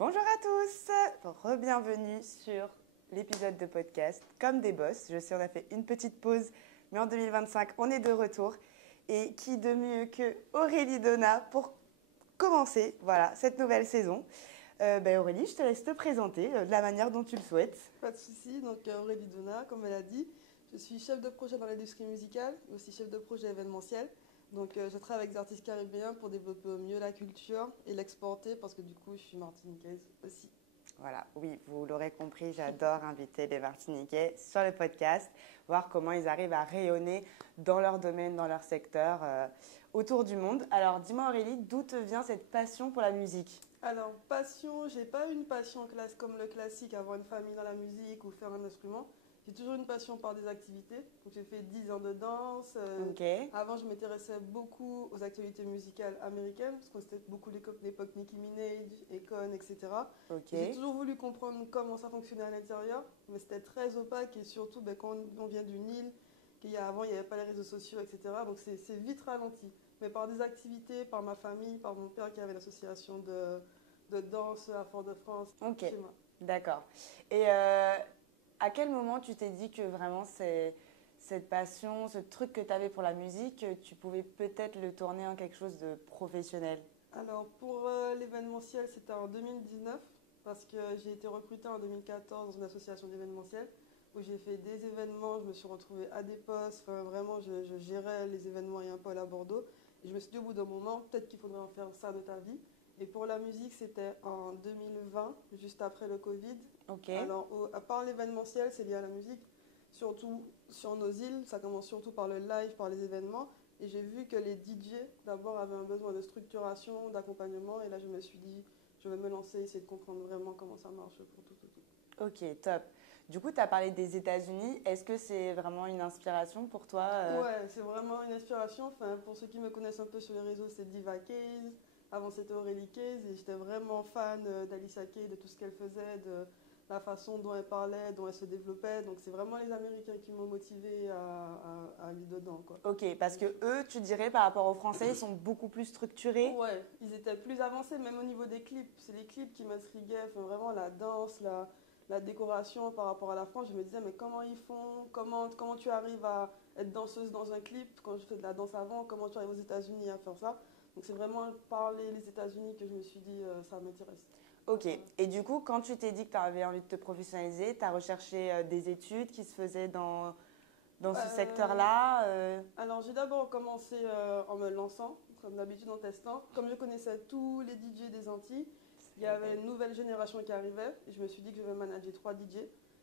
Bonjour à tous, re-bienvenue sur l'épisode de podcast Comme des boss. Je sais, on a fait une petite pause, mais en 2025, on est de retour. Et qui de mieux que Aurélie Donat pour commencer cette nouvelle saison. Aurélie, je te laisse te présenter de la manière dont tu le souhaites. Pas de souci, donc Aurélie Donat, comme elle a dit, je suis chef de projet dans l'industrie musicale, aussi chef de projet événementiel. Donc je travaille avec des artistes caribéens pour développer au mieux la culture et l'exporter parce que du coup je suis martiniquaise aussi. Voilà, oui, vous l'aurez compris, j'adore inviter les Martiniquais sur le podcast, voir comment ils arrivent à rayonner dans leur domaine, dans leur secteur, autour du monde. Alors dis-moi Aurélie, d'où te vient cette passion pour la musique ? Alors passion, j'ai pas une passion comme le classique, avoir une famille dans la musique ou faire un instrument. J'ai toujours une passion par des activités. Donc, j'ai fait 10 ans de danse. Avant, je m'intéressais beaucoup aux actualités musicales américaines, parce que c'était beaucoup l'époque Nicki Minaj, Akon, etc. J'ai toujours voulu comprendre comment ça fonctionnait à l'intérieur, mais c'était très opaque et surtout quand on vient d'une île, avant, il n'y avait pas les réseaux sociaux, etc. Donc, c'est vite ralenti. Mais par des activités, par ma famille, par mon père qui avait l'association de danse à Fort-de-France, chez moi. D'accord. Et à quel moment tu t'es dit que vraiment cette passion, ce truc que tu avais pour la musique, tu pouvais peut-être le tourner en quelque chose de professionnel ? Alors pour l'événementiel, c'était en 2019 parce que j'ai été recrutée en 2014 dans une association d'événementiel où j'ai fait des événements, je me suis retrouvée à des postes, vraiment je gérais les événements et un pôle à Bordeaux. Et je me suis dit au bout d'un moment, peut-être qu'il faudrait en faire ça de ta vie. Et pour la musique, c'était en 2020, juste après le Covid. Alors, à part l'événementiel, c'est lié à la musique. Surtout sur nos îles, ça commence surtout par le live, par les événements. Et j'ai vu que les DJ, d'abord, avaient un besoin de structuration, d'accompagnement. Et là, je me suis dit, je vais me lancer, essayer de comprendre vraiment comment ça marche pour tout. Ok, top. Du coup, tu as parlé des États-Unis. Est-ce que c'est vraiment une inspiration pour toi Ouais, c'est vraiment une inspiration. Enfin, pour ceux qui me connaissent un peu sur les réseaux, c'est Diva Case. Avant, c'était Aurélie Case. Et j'étais vraiment fan d'Alicia Keys, de tout ce qu'elle faisait, de la façon dont elle parlait, dont elle se développait. Donc, c'est vraiment les Américains qui m'ont motivée à aller dedans, quoi. Ok, parce que eux, tu dirais, par rapport aux Français, ils sont beaucoup plus structurés. Ouais, ils étaient plus avancés, même au niveau des clips. C'est les clips qui m'intriguaient. Enfin, vraiment, la danse, la décoration par rapport à la France. Je me disais, mais comment ils font ? Comment tu arrives à être danseuse dans un clip ? Quand je fais de la danse avant, comment tu arrives aux États-Unis à faire ça ? Donc, c'est vraiment par les États-Unis que je me suis dit, ça m'intéresse. Ok, et du coup, quand tu t'es dit que tu avais envie de te professionnaliser, tu as recherché des études qui se faisaient dans ce secteur-là Alors, j'ai d'abord commencé en me lançant, comme d'habitude en testant. Comme je connaissais tous les DJ des Antilles, il y avait une nouvelle génération qui arrivait et je me suis dit que je vais manager 3 DJ.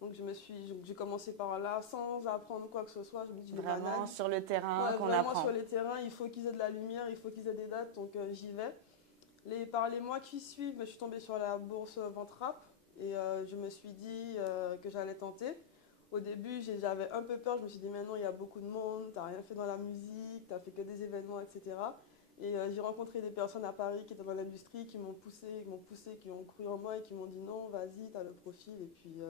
Donc j'ai commencé par là sans apprendre quoi que ce soit. Je me dis, vraiment sur le terrain qu'on apprend. Vraiment sur le terrain, il faut qu'ils aient de la lumière, il faut qu'ils aient des dates, donc j'y vais. Par les mois qui suivent, je suis tombée sur la bourse Ventrap et je me suis dit que j'allais tenter. Au début, j'avais un peu peur, je me suis dit maintenant il y a beaucoup de monde, t'as rien fait dans la musique, t'as fait que des événements, etc. Et j'ai rencontré des personnes à Paris qui étaient dans l'industrie, qui m'ont poussé, qui ont cru en moi et qui m'ont dit non, vas-y, t'as le profil. Et puis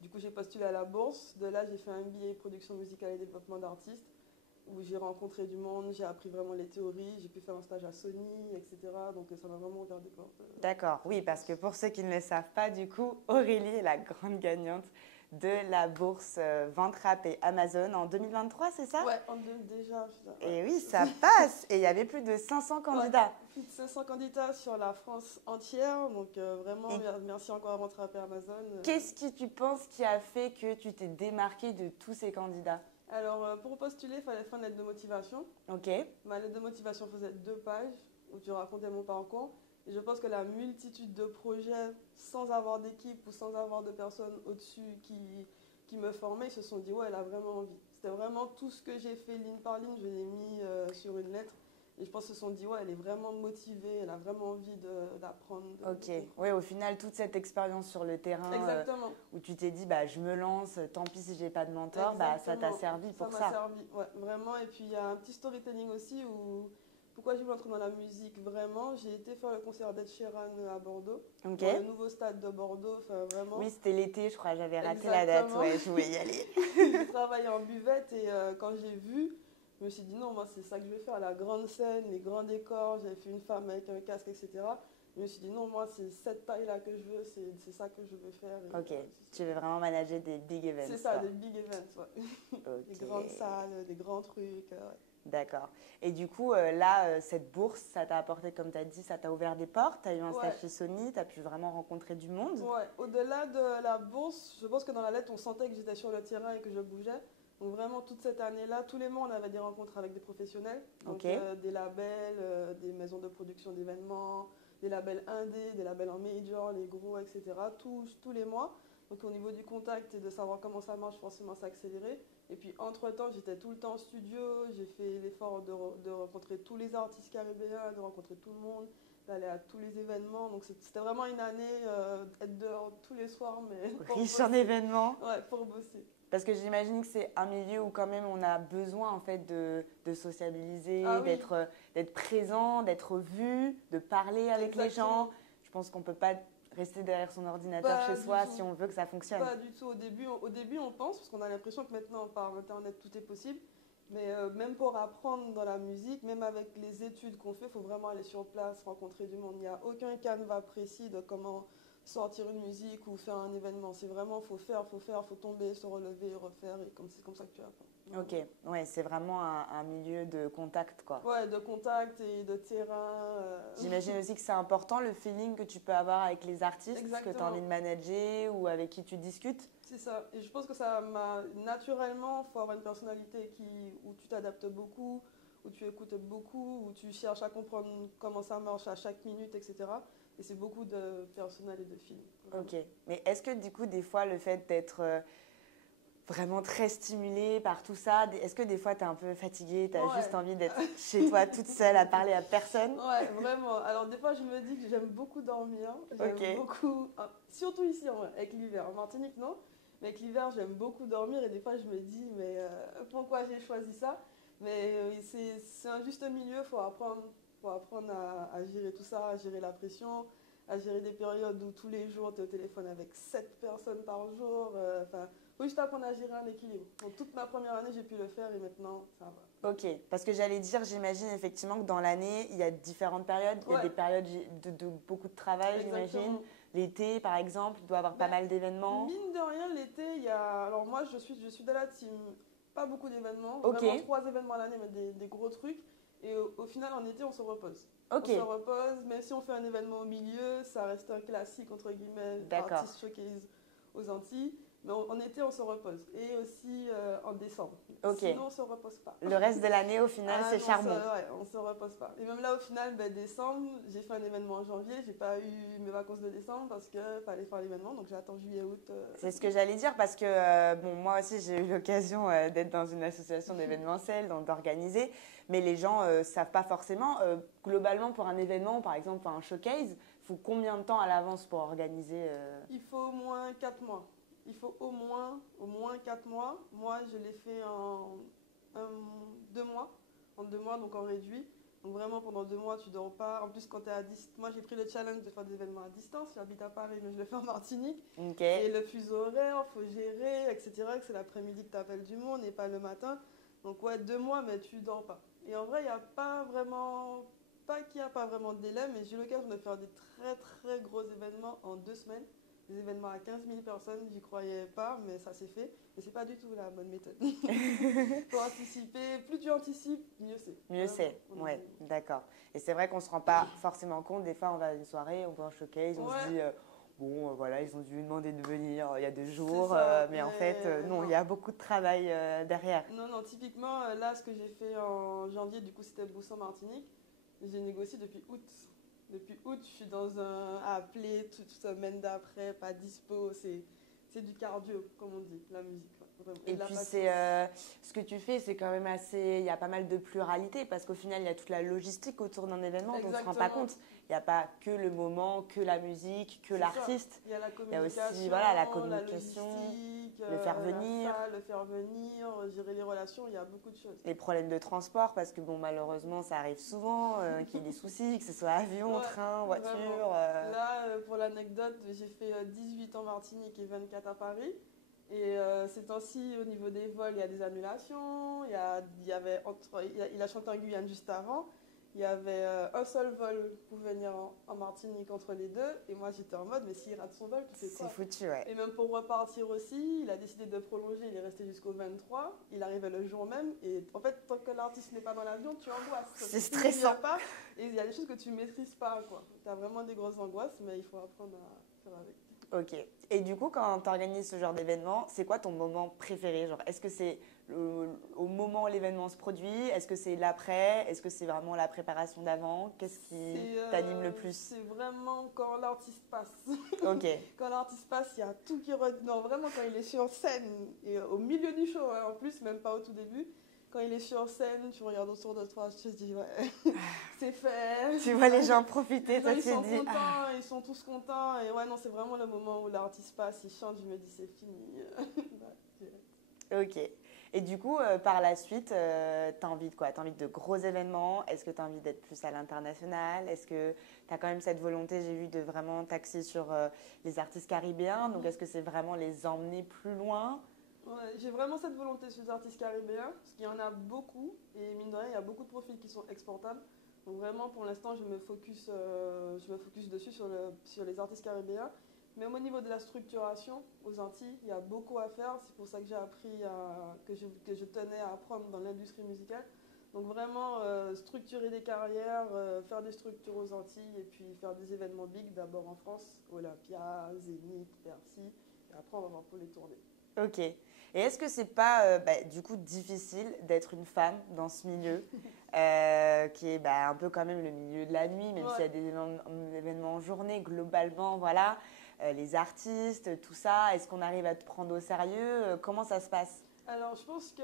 du coup j'ai postulé à la bourse. De là j'ai fait un MBA production musicale et développement d'artistes où j'ai rencontré du monde, j'ai appris vraiment les théories, j'ai pu faire un stage à Sony, etc. Donc ça m'a vraiment ouvert des portes. D'accord, oui, parce que pour ceux qui ne le savent pas, du coup, Aurélie est la grande gagnante de la bourse Ventrap et Amazon en 2023, c'est ça ? Ouais, déjà. Et oui, ça passe. Et il y avait plus de 500 candidats. Ouais, plus de 500 candidats sur la France entière. Donc vraiment, merci encore à Ventrap et Amazon. Qu'est-ce que tu penses qui a fait que tu t'es démarquée de tous ces candidats ? Alors, pour postuler, il fallait faire une lettre de motivation. Ok. Ma lettre de motivation faisait 2 pages où tu racontais mon parcours. Et je pense que la multitude de projets, sans avoir d'équipe ou sans avoir de personnes au-dessus qui me formaient, ils se sont dit, ouais, elle a vraiment envie. C'était vraiment tout ce que j'ai fait ligne par ligne, je l'ai mis sur une lettre. Et je pense qu'ils se sont dit, ouais, elle est vraiment motivée, elle a vraiment envie d'apprendre. Ok, oui, au final, toute cette expérience sur le terrain où tu t'es dit, bah, je me lance, tant pis si j'ai pas de mentor, bah, ça t'a servi pour ça. Ça m'a servi, ouais, vraiment. Et puis, il y a un petit storytelling aussi où, pourquoi j'ai voulu entrer dans la musique vraiment, j'ai été faire le concert d'Ed Sheeran à Bordeaux, dans le nouveau stade de Bordeaux, vraiment. Oui, c'était l'été, je crois, j'avais raté la date, ouais, je voulais y aller. J'ai travaillé en buvette et quand j'ai vu, je me suis dit non, moi c'est ça que je vais faire, la grande scène, les grands décors, j'avais fait une femme avec un casque, etc. Je me suis dit non, moi c'est cette taille-là que je veux, c'est ça que je veux faire. Et, Ok, tu veux vraiment manager des big events. C'est ça, quoi. des big events, ouais. Ok. Des grandes salles, des grands trucs. Ouais. D'accord. Et du coup, là, cette bourse, ça t'a apporté, comme tu as dit, ça t'a ouvert des portes. Tu as eu un stage Ouais. chez Sony, tu as pu vraiment rencontrer du monde. Ouais, au-delà de la bourse, je pense que dans la lettre, on sentait que j'étais sur le terrain et que je bougeais. Donc vraiment, toute cette année-là, tous les mois, on avait des rencontres avec des professionnels. Donc Ok. des labels, des maisons de production d'événements, des labels indés, des labels en major, les gros, etc. Tous les mois. Donc au niveau du contact et de savoir comment ça marche, forcément, ça a accéléré. Et puis entre-temps, j'étais tout le temps en studio. J'ai fait l'effort de rencontrer tous les artistes caribéens, de rencontrer tout le monde, d'aller à tous les événements. Donc c'était vraiment une année être dehors tous les soirs, mais pour Riche en bosser. événements. Ouais, pour bosser. Parce que j'imagine que c'est un milieu où quand même on a besoin en fait de sociabiliser, Ah oui, d'être présent, d'être vu, de parler avec les exactement. gens. Je pense qu'on ne peut pas rester derrière son ordinateur Pas chez du soi tout. si on veut que ça fonctionne. Pas du tout. Au début, on pense, parce qu'on a l'impression que maintenant, par Internet, tout est possible. Mais même pour apprendre dans la musique, même avec les études qu'on fait, il faut vraiment aller sur place, rencontrer du monde. Il n'y a aucun canevas précis de comment sortir une musique ou faire un événement. C'est vraiment, faut tomber, se relever, refaire. Et c'est comme ça que tu apprends. Ok, ouais, c'est vraiment un milieu de contact quoi. Ouais, de contact et de terrain. J'imagine aussi que c'est important le feeling que tu peux avoir avec les artistes que tu as Exactement. envie de manager ou avec qui tu discutes. C'est ça. Et je pense que ça m'a naturellement, faut avoir une personnalité où tu t'adaptes beaucoup, où tu écoutes beaucoup, où tu cherches à comprendre comment ça marche à chaque minute, etc. Et c'est beaucoup de personnel et de film. Ok, mais est-ce que du coup des fois le fait d'être vraiment très stimulée par tout ça, est-ce que des fois tu es un peu fatiguée, tu as Ouais. juste envie d'être chez toi toute seule à parler à personne? Ouais, vraiment. Alors des fois, je me dis que j'aime beaucoup dormir. J'aime Ok, beaucoup, surtout ici en vrai, avec l'hiver. En Martinique, non. Mais avec l'hiver, j'aime beaucoup dormir et des fois, je me dis, mais pourquoi j'ai choisi ça? Mais c'est un juste milieu, faut apprendre à gérer tout ça, à gérer la pression, à gérer des périodes où tous les jours, tu es au téléphone avec 7 personnes par jour. Enfin, faut juste apprendre à gérer un équilibre. Donc, toute ma première année, j'ai pu le faire et maintenant, ça va. ok. Parce que j'allais dire, j'imagine effectivement que dans l'année, il y a différentes périodes. Il y a Ouais, des périodes de beaucoup de travail, j'imagine. exactement. L'été, par exemple, il doit y avoir pas Ben, mal d'événements. mine de rien, l'été, il y a. Alors, moi, je suis de la team. Pas beaucoup d'événements. Ok, Vraiment 3 événements à l'année, mais des gros trucs. Et au final, en été, on se repose. On ok, se repose, même si on fait un événement au milieu, ça reste un classique, entre guillemets, d'accord. artist showcase aux Antilles. Mais en été, on se repose. Et aussi en décembre. Ok. Sinon, on se repose pas. Le reste de l'année, au final, Ah c'est non, charbon. ouais, on se repose pas. Et même là, au final, ben, décembre, j'ai fait un événement en janvier. J'ai pas eu mes vacances de décembre parce qu'il fallait faire l'événement. Donc j'attends juillet, août. C'est ce que j'allais dire parce que bon, moi aussi j'ai eu l'occasion d'être dans une association d'événementiel, donc d'organiser, mais les gens ne savent pas forcément. Globalement, pour un événement, par exemple un showcase, il faut combien de temps à l'avance pour organiser Il faut au moins 4 mois. Il faut au moins 4 mois. Moi, je l'ai fait en 2 mois. En 2 mois, donc en réduit. Donc vraiment, pendant 2 mois, tu dors pas. En plus, quand tu es à distance, moi j'ai pris le challenge de faire des événements à distance. J'habite à Paris, mais je le fais en Martinique. Ok, Et le fuseau horaire, faut gérer, etc. Que c'est l'après-midi que tu appelles du monde et pas le matin. Donc ouais, 2 mois, mais tu dors pas. Et en vrai, il n'y a pas vraiment, pas qu'il n'y a pas vraiment de délai, mais j'ai eu l'occasion de faire des très très gros événements en 2 semaines. Des événements à 15 000 personnes, j'y croyais pas, mais ça s'est fait. Mais c'est pas du tout la bonne méthode. Faut anticiper, plus tu anticipes, mieux c'est. mieux c'est. Ouais, d'accord. Et c'est vrai qu'on ne se rend pas forcément compte. Des fois, on va à une soirée, on voit un showcase, on se Ouais, dit bon, voilà, ils ont dû lui demander de venir il y a 2 jours, ça, mais en fait, mais non, il y non. a beaucoup de travail derrière. Non, non, typiquement, là, ce que j'ai fait en janvier, du coup, c'était Bousson Martinique. J'ai négocié depuis août. Depuis août, je suis dans un appelé toute semaine d'après, pas dispo. C'est du cardio, comme on dit, la musique. Vraiment. Et Et de la puis, patience. ce que tu fais, c'est quand même assez. Il y a pas mal de pluralité parce qu'au final, il y a toute la logistique autour d'un événement dont on ne se rend pas Exactement. compte. Il n'y a pas que le moment, que la musique, que C'est ça. l'artiste. Il y a la Il y a aussi communication, voilà, la la communication, logistique, le faire la venir, salle, le faire venir, gérer les relations, il y a beaucoup de choses. les problèmes de transport parce que bon, malheureusement, ça arrive souvent qu'il y ait des soucis, que ce soit avion, Ouais, train, vraiment. voiture. Là, pour l'anecdote, j'ai fait 18 en Martinique et 24 à Paris. Et ces temps-ci, au niveau des vols, il y a des annulations. Il a chanté en Guyane juste avant. Il y avait un seul vol pour venir en Martinique entre les deux. Et moi, j'étais en mode, mais s'il rate son vol, tu fais quoi? C'est foutu, ouais. Et même pour repartir aussi, il a décidé de prolonger. Il est resté jusqu'au 23. Il arrivait le jour même. Et en fait, tant que l'artiste n'est pas dans l'avion, tu angoisses. C'est stressant. Pas, et il y a des choses que tu ne maîtrises pas, quoi. Tu as vraiment des grosses angoisses, mais il faut apprendre à faire avec. Ok. Et du coup, quand tu organises ce genre d'événement, c'est quoi ton moment préféré? Genre, est-ce que c'est au moment où l'événement se produit? Est-ce que c'est l'après? Est-ce que c'est vraiment la préparation d'avant? Qu'est-ce qui t'anime le plus? C'est vraiment quand l'artiste passe. Ok. Quand l'artiste passe, il y a tout qui... Non, vraiment, quand il est sur scène, et au milieu du show, hein, en plus, même pas au tout début, quand il est sur scène, tu regardes autour de toi, tu te dis, ouais, c'est fait. Tu vois les gens profiter, toi ils tu sont dis... contents, ils sont tous contents. Et ouais, non, c'est vraiment le moment où l'artiste passe, il chante, je me dis, c'est fini. Ok. Et du coup, par la suite, tu as envie de quoi? Tu as envie de gros événements? Est-ce que tu as envie d'être plus à l'international? Est-ce que tu as quand même cette volonté, j'ai vu, de vraiment t'axer sur les artistes caribéens? Donc, est-ce que c'est vraiment les emmener plus loin? Ouais, j'ai vraiment cette volonté sur les artistes caribéens, parce qu'il y en a beaucoup, et mine de rien, il y a beaucoup de profils qui sont exportables. Donc vraiment, pour l'instant, je me focus dessus sur les artistes caribéens. Mais au niveau de la structuration, aux Antilles, il y a beaucoup à faire. C'est pour ça que j'ai appris que je tenais à apprendre dans l'industrie musicale. Donc vraiment, structurer des carrières, faire des structures aux Antilles, et puis faire des événements big, d'abord en France, Olympia, Zénith, Bercy, et après on va voir pour les tourner. Ok. Et est-ce que c'est pas du coup difficile d'être une femme dans ce milieu qui est un peu quand même le milieu de la nuit, même s'il y a des événements en journée, globalement, voilà, les artistes, tout ça, est-ce qu'on arrive à te prendre au sérieux? Comment ça se passe? Alors je pense que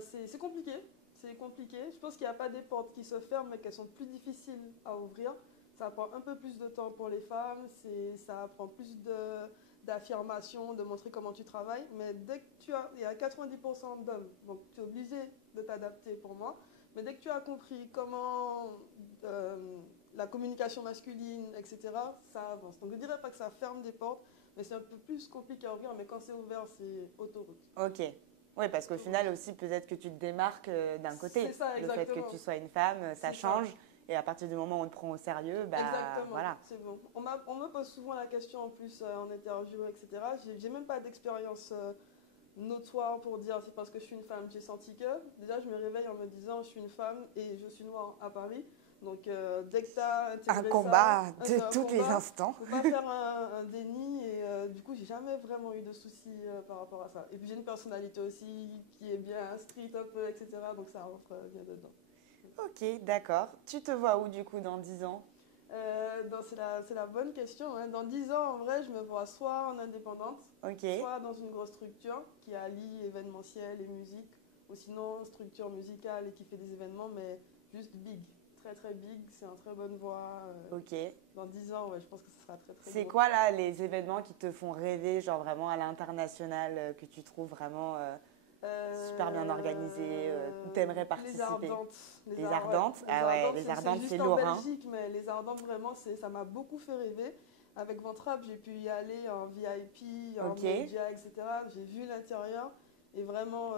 c'est compliqué. C'est compliqué. Je pense qu'il n'y a pas des portes qui se ferment, mais qu'elles sont plus difficiles à ouvrir. Ça prend un peu plus de temps pour les femmes, ça prend plus d'affirmation, de montrer comment tu travailles. Mais dès que il y a 90% d'hommes, donc tu es obligé de t'adapter pour moi. Mais dès que tu as compris comment la communication masculine, etc., ça avance. Donc je ne dirais pas que ça ferme des portes, mais c'est un peu plus compliqué à ouvrir. Mais quand c'est ouvert, c'est autoroute. Ok. Oui, parce qu'au final aussi, peut-être que tu te démarques d'un côté. C'est ça, exactement. Le fait que tu sois une femme, ça change. Ça. Et à partir du moment où on te prend au sérieux, exactement, voilà. C'est bon. On me pose souvent la question en plus en interview, etc. J'ai même pas d'expérience notoire pour dire c'est parce que je suis une femme. J'ai senti que déjà je me réveille en me disant je suis une femme et je suis noire à Paris. Donc dès que tu as un combat de tous les instants. Il ne faut pas faire un déni et du coup j'ai jamais vraiment eu de soucis par rapport à ça. Et puis j'ai une personnalité aussi qui est bien street un peu, etc. Donc ça rentre bien dedans. Ok, d'accord. Tu te vois où du coup dans 10 ans? C'est la bonne question. Hein. Dans 10 ans, en vrai, je me vois soit en indépendante, soit dans une grosse structure qui allie événementiel et musique, ou sinon structure musicale et qui fait des événements, mais juste big. Très très big, c'est une très bonne voix. Ok. Dans 10 ans, ouais, je pense que ce sera très très C'est quoi là les événements qui te font rêver, genre vraiment à l'international, que tu trouves vraiment super bien organisés, où tu aimerais participer? Les Ardentes. Ah ouais, les Ardentes, c'est lourd. C'est en Belgique, mais les Ardentes, vraiment, ça m'a beaucoup fait rêver. Avec Ventrap, j'ai pu y aller en VIP, en média, etc. J'ai vu l'intérieur. Et vraiment,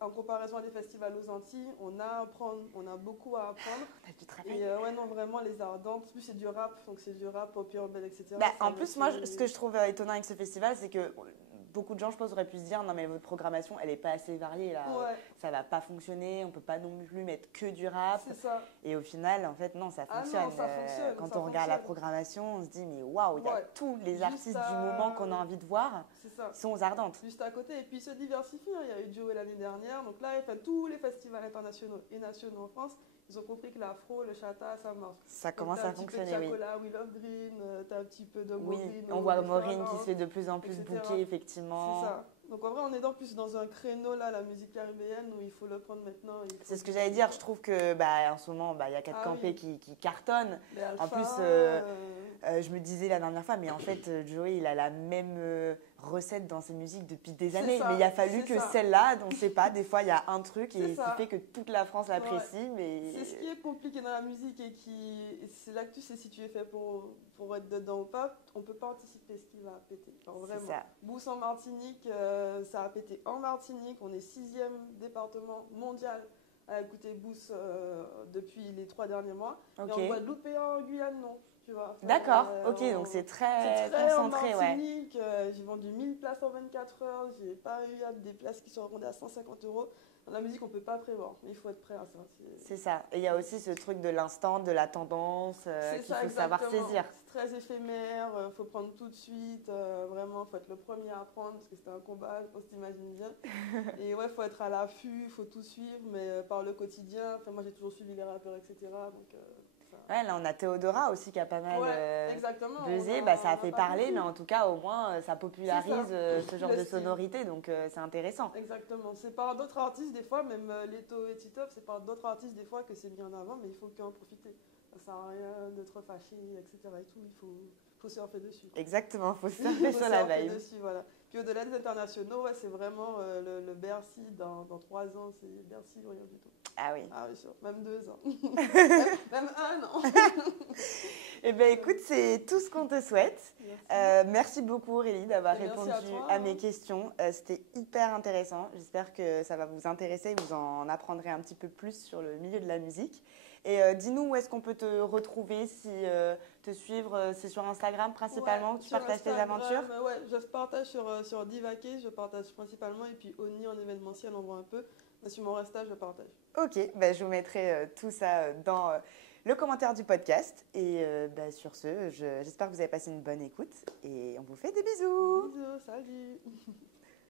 en comparaison à des festivals aux Antilles, on a beaucoup à apprendre. On a du travail. Et ouais, non, vraiment, les Ardentes, en plus c'est du rap, donc c'est du rap, pop urbain, etc. En plus, moi, ce que je trouve étonnant avec ce festival, c'est que beaucoup de gens, je pense, auraient pu se dire non, mais votre programmation, elle n'est pas assez variée là. Ouais. Ça va pas fonctionner, on peut pas non plus mettre que du rap. C'est ça. Et au final, en fait, non, ça fonctionne. Non, ça fonctionne. Quand on regarde la programmation, on se dit mais waouh, il y a tous les artistes du moment qu'on a envie de voir sont aux Ardentes. Juste à côté, et puis ils se diversifient. Il y a eu Joe l'année dernière, donc là, tous les festivals internationaux et nationaux en France. Ils ont compris que l'afro, le chata, ça marche. Ça commence à fonctionner, oui. We Love Green, t'as un petit peu de Maureen. Oui, on voit Maureen qui se fait de plus en plus booker, effectivement. C'est ça. Donc en vrai, on est plus dans un créneau, là, la musique caribéenne, où il faut le prendre maintenant. C'est ce que j'allais dire. Je trouve que en ce moment, il y a 4 campés qui cartonnent. Alpha, en plus, je me disais la dernière fois, mais en fait, Joey, il a la même recette dans ses musiques depuis des années. Mais il a fallu que celle-là, on ne sait pas, des fois, il y a un truc et qui fait que toute la France l'apprécie. Mais... C'est ce qui est compliqué dans la musique et c'est là que tu sais si tu es fait pour être dedans ou pas. On ne peut pas anticiper ce qui va péter. Genre, vraiment. Bous en Martinique, ça a pété en Martinique. On est 6e département mondial à écouter Boost depuis les 3 derniers mois. Ok. Et en Guadeloupe et en Guyane, non. Tu vois. D'accord, ok, donc c'est très concentré, en ouais. Martinique, j'ai vendu 1000 places en 24 heures, j'ai pas eu des places qui sont revendées à 150 euros. Dans la musique, on peut pas prévoir, mais il faut être prêt à ça. C'est ça. Et il y a aussi ce truc de l'instant, de la tendance qu'il faut savoir saisir. C'est très éphémère, il faut prendre tout de suite, vraiment, il faut être le premier à apprendre parce que c'était un combat, on s'imagine bien. Et ouais, il faut être à l'affût, il faut tout suivre, mais par le quotidien, enfin, moi j'ai toujours suivi les rappeurs, etc. Donc, ouais, là on a Théodora aussi qui a pas mal buzzé, ça a fait parler, mais en tout cas au moins ça popularise ce genre de sonorité, donc c'est intéressant. Exactement, c'est par d'autres artistes des fois, même Leto et Titop, c'est par d'autres artistes des fois que c'est mis en avant, mais il faut qu'en profiter. Ça sert à rien d'être fâché, etc. Et tout, il faut surfer dessus. Quoi. Exactement, il faut surfer sur la vibe. Dessus, voilà. Puis au-delà des internationaux, ouais, c'est vraiment le Bercy dans 3 ans, c'est Bercy ou rien du tout. Ah oui. Ah oui, sûr. Même 2 ans. même 1 an. Eh bien, écoute, c'est tout ce qu'on te souhaite. Merci beaucoup, Aurélie, d'avoir répondu à mes questions. C'était hyper intéressant. J'espère que ça va vous intéresser et vous en apprendrez un petit peu plus sur le milieu de la musique. Et dis-nous où est-ce qu'on peut te retrouver, te suivre. C'est sur Instagram principalement que tu partages tes aventures? Ouais, je partage sur Divaquet, je partage principalement. Et puis Oni en événementiel, on voit un peu. Mais sur mon restage, je partage. Ok, je vous mettrai tout ça dans le commentaire du podcast. Et sur ce, j'espère que vous avez passé une bonne écoute. Et on vous fait des bisous. Bisous, salut.